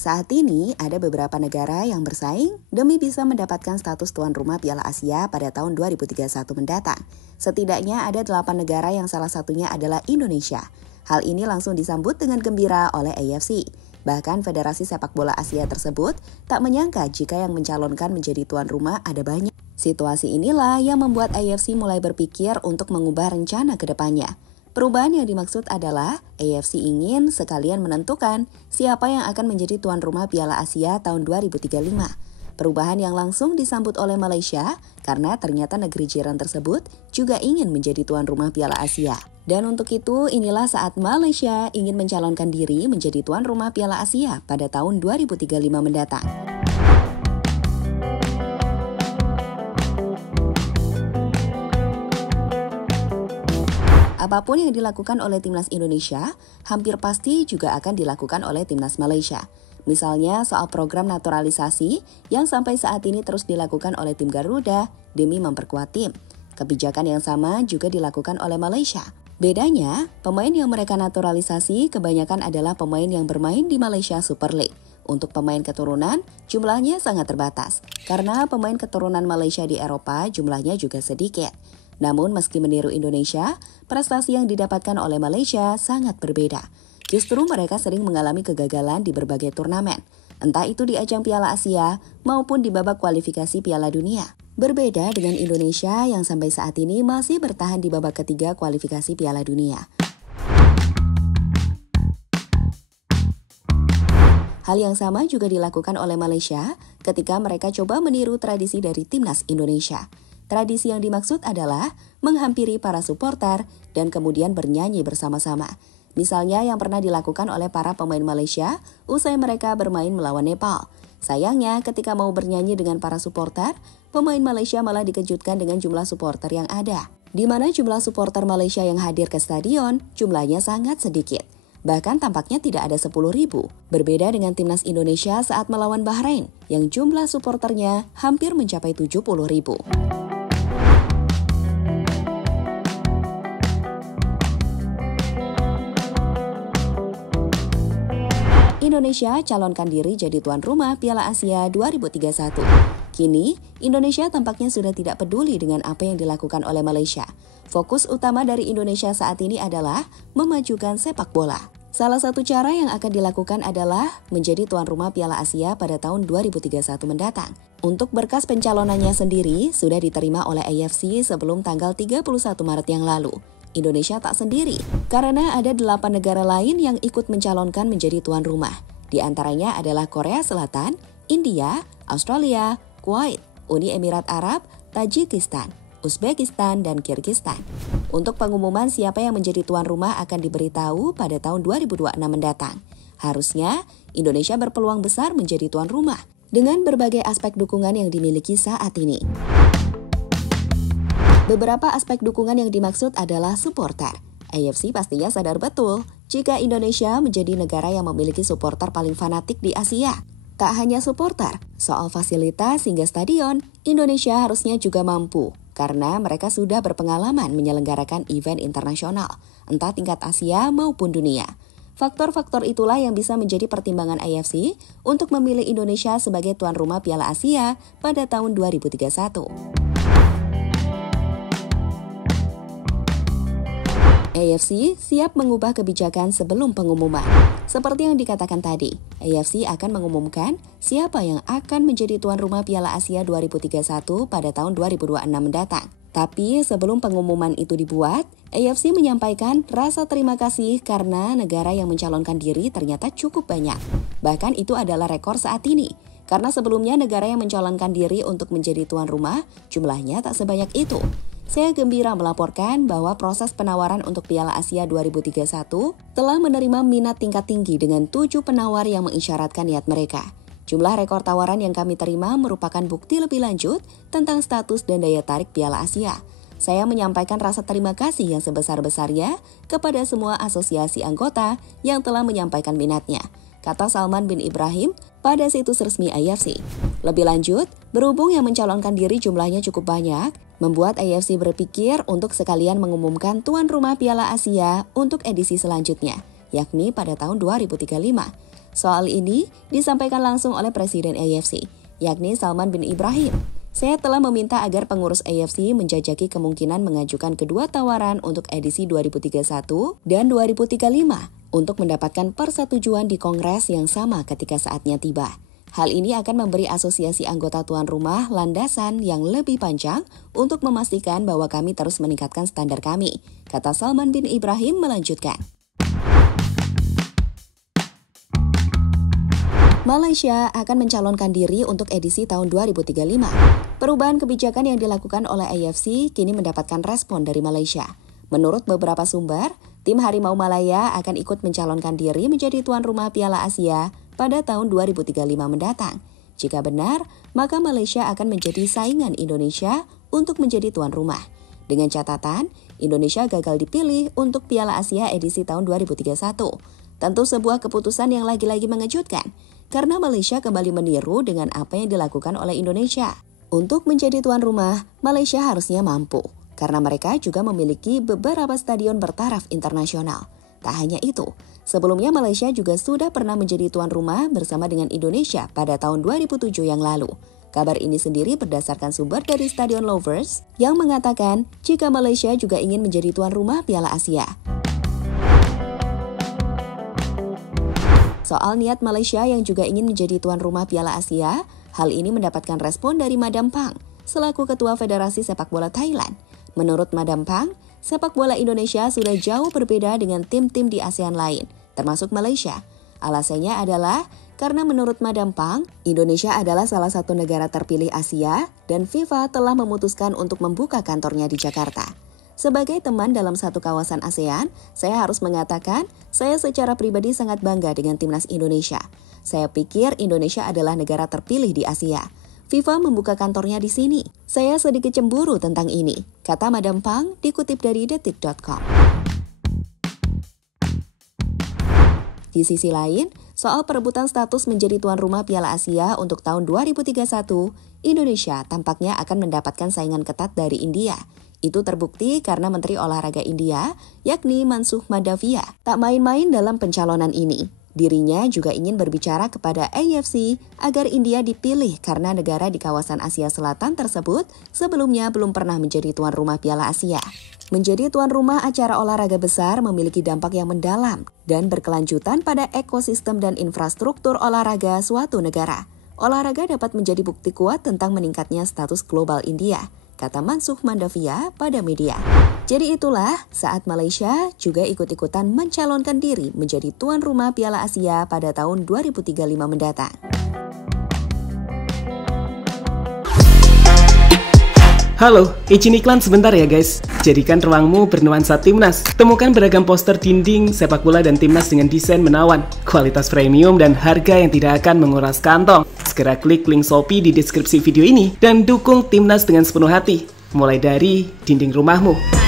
Saat ini ada beberapa negara yang bersaing demi bisa mendapatkan status tuan rumah Piala Asia pada tahun 2031 mendatang. Setidaknya ada 8 negara yang salah satunya adalah Indonesia. Hal ini langsung disambut dengan gembira oleh AFC. Bahkan Federasi Sepak Bola Asia tersebut tak menyangka jika yang mencalonkan menjadi tuan rumah ada banyak. Situasi inilah yang membuat AFC mulai berpikir untuk mengubah rencana ke depannya. Perubahan yang dimaksud adalah AFC ingin sekalian menentukan siapa yang akan menjadi tuan rumah Piala Asia tahun 2035. Perubahan yang langsung disambut oleh Malaysia karena ternyata negeri jiran tersebut juga ingin menjadi tuan rumah Piala Asia. Dan untuk itu inilah saat Malaysia ingin mencalonkan diri menjadi tuan rumah Piala Asia pada tahun 2035 mendatang. Apapun yang dilakukan oleh Timnas Indonesia, hampir pasti juga akan dilakukan oleh Timnas Malaysia. Misalnya soal program naturalisasi yang sampai saat ini terus dilakukan oleh tim Garuda demi memperkuat tim. Kebijakan yang sama juga dilakukan oleh Malaysia. Bedanya, pemain yang mereka naturalisasi kebanyakan adalah pemain yang bermain di Malaysia Super League. Untuk pemain keturunan, jumlahnya sangat terbatas, karena pemain keturunan Malaysia di Eropa jumlahnya juga sedikit. Namun meski meniru Indonesia, prestasi yang didapatkan oleh Malaysia sangat berbeda. Justru mereka sering mengalami kegagalan di berbagai turnamen, entah itu di ajang Piala Asia maupun di babak kualifikasi Piala Dunia. Berbeda dengan Indonesia yang sampai saat ini masih bertahan di babak ketiga kualifikasi Piala Dunia. Hal yang sama juga dilakukan oleh Malaysia ketika mereka coba meniru tradisi dari Timnas Indonesia. Tradisi yang dimaksud adalah menghampiri para supporter dan kemudian bernyanyi bersama-sama. Misalnya yang pernah dilakukan oleh para pemain Malaysia usai mereka bermain melawan Nepal. Sayangnya ketika mau bernyanyi dengan para supporter, pemain Malaysia malah dikejutkan dengan jumlah supporter yang ada. Di mana jumlah supporter Malaysia yang hadir ke stadion jumlahnya sangat sedikit. Bahkan tampaknya tidak ada 10.000. Berbeda dengan Timnas Indonesia saat melawan Bahrain yang jumlah supporternya hampir mencapai 70.000. Indonesia calonkan diri jadi tuan rumah Piala Asia 2031. Kini, Indonesia tampaknya sudah tidak peduli dengan apa yang dilakukan oleh Malaysia. Fokus utama dari Indonesia saat ini adalah memajukan sepak bola. Salah satu cara yang akan dilakukan adalah menjadi tuan rumah Piala Asia pada tahun 2031 mendatang. Untuk berkas pencalonannya sendiri sudah diterima oleh AFC sebelum tanggal 31 Maret yang lalu. Indonesia tak sendiri, karena ada 8 negara lain yang ikut mencalonkan menjadi tuan rumah. Di antaranya adalah Korea Selatan, India, Australia, Kuwait, Uni Emirat Arab, Tajikistan, Uzbekistan, dan Kirgistan. Untuk pengumuman siapa yang menjadi tuan rumah akan diberitahu pada tahun 2026 mendatang. Harusnya, Indonesia berpeluang besar menjadi tuan rumah dengan berbagai aspek dukungan yang dimiliki saat ini. Beberapa aspek dukungan yang dimaksud adalah supporter. AFC pastinya sadar betul jika Indonesia menjadi negara yang memiliki supporter paling fanatik di Asia. Tak hanya supporter, soal fasilitas hingga stadion, Indonesia harusnya juga mampu karena mereka sudah berpengalaman menyelenggarakan event internasional, entah tingkat Asia maupun dunia. Faktor-faktor itulah yang bisa menjadi pertimbangan AFC untuk memilih Indonesia sebagai tuan rumah Piala Asia pada tahun 2031. AFC siap mengubah kebijakan sebelum pengumuman. Seperti yang dikatakan tadi, AFC akan mengumumkan siapa yang akan menjadi tuan rumah Piala Asia 2031 pada tahun 2026 mendatang. Tapi sebelum pengumuman itu dibuat, AFC menyampaikan rasa terima kasih karena negara yang mencalonkan diri ternyata cukup banyak. Bahkan itu adalah rekor saat ini. Karena sebelumnya negara yang mencalonkan diri untuk menjadi tuan rumah jumlahnya tak sebanyak itu. Saya gembira melaporkan bahwa proses penawaran untuk Piala Asia 2031 telah menerima minat tingkat tinggi dengan 7 penawar yang mengisyaratkan niat mereka. Jumlah rekor tawaran yang kami terima merupakan bukti lebih lanjut tentang status dan daya tarik Piala Asia. Saya menyampaikan rasa terima kasih yang sebesar-besarnya kepada semua asosiasi anggota yang telah menyampaikan minatnya, kata Salman bin Ibrahim pada situs resmi AFC. Lebih lanjut, berhubung yang mencalonkan diri jumlahnya cukup banyak, membuat AFC berpikir untuk sekalian mengumumkan tuan rumah Piala Asia untuk edisi selanjutnya. yakni pada tahun 2035. Soal ini disampaikan langsung oleh Presiden AFC, yakni Salman bin Ibrahim. Saya telah meminta agar pengurus AFC menjajaki kemungkinan mengajukan kedua tawaran untuk edisi 2031 dan 2035 untuk mendapatkan persetujuan di Kongres yang sama ketika saatnya tiba. Hal ini akan memberi asosiasi anggota tuan rumah landasan yang lebih panjang untuk memastikan bahwa kami terus meningkatkan standar kami, kata Salman bin Ibrahim melanjutkan. Malaysia akan mencalonkan diri untuk edisi tahun 2035. Perubahan kebijakan yang dilakukan oleh AFC kini mendapatkan respon dari Malaysia. Menurut beberapa sumber, tim Harimau Malaya akan ikut mencalonkan diri menjadi tuan rumah Piala Asia pada tahun 2035 mendatang. Jika benar, maka Malaysia akan menjadi saingan Indonesia untuk menjadi tuan rumah. Dengan catatan, Indonesia gagal dipilih untuk Piala Asia edisi tahun 2031. Tentu sebuah keputusan yang lagi-lagi mengejutkan, karena Malaysia kembali meniru dengan apa yang dilakukan oleh Indonesia. Untuk menjadi tuan rumah, Malaysia harusnya mampu, karena mereka juga memiliki beberapa stadion bertaraf internasional. Tak hanya itu, sebelumnya Malaysia juga sudah pernah menjadi tuan rumah bersama dengan Indonesia pada tahun 2007 yang lalu. Kabar ini sendiri berdasarkan sumber dari Stadion Lovers yang mengatakan jika Malaysia juga ingin menjadi tuan rumah Piala Asia. Soal niat Malaysia yang juga ingin menjadi tuan rumah Piala Asia, hal ini mendapatkan respon dari Madam Pang, selaku Ketua Federasi Sepak Bola Thailand. Menurut Madam Pang, sepak bola Indonesia sudah jauh berbeda dengan tim-tim di ASEAN lain, termasuk Malaysia. Alasannya adalah karena menurut Madam Pang, Indonesia adalah salah satu negara terpilih Asia dan FIFA telah memutuskan untuk membuka kantornya di Jakarta. Sebagai teman dalam satu kawasan ASEAN, saya harus mengatakan saya secara pribadi sangat bangga dengan timnas Indonesia. Saya pikir Indonesia adalah negara terpilih di Asia. FIFA membuka kantornya di sini. Saya sedikit cemburu tentang ini, kata Madam Pang dikutip dari detik.com. Di sisi lain, soal perebutan status menjadi tuan rumah Piala Asia untuk tahun 2031, Indonesia tampaknya akan mendapatkan saingan ketat dari India. Itu terbukti karena Menteri Olahraga India, yakni Mansukh Mandavia, tak main-main dalam pencalonan ini. Dirinya juga ingin berbicara kepada AFC agar India dipilih karena negara di kawasan Asia Selatan tersebut sebelumnya belum pernah menjadi tuan rumah Piala Asia. Menjadi tuan rumah acara olahraga besar memiliki dampak yang mendalam dan berkelanjutan pada ekosistem dan infrastruktur olahraga suatu negara. Olahraga dapat menjadi bukti kuat tentang meningkatnya status global India, kata Mansukh Mandavia pada media. Jadi itulah saat Malaysia juga ikut-ikutan mencalonkan diri menjadi tuan rumah Piala Asia pada tahun 2035 mendatang. Halo, izin iklan sebentar ya guys. Jadikan ruangmu bernuansa timnas. Temukan beragam poster dinding, sepak bola dan timnas dengan desain menawan, kualitas premium dan harga yang tidak akan menguras kantong. Segera klik link Shopee di deskripsi video ini dan dukung timnas dengan sepenuh hati. Mulai dari dinding rumahmu.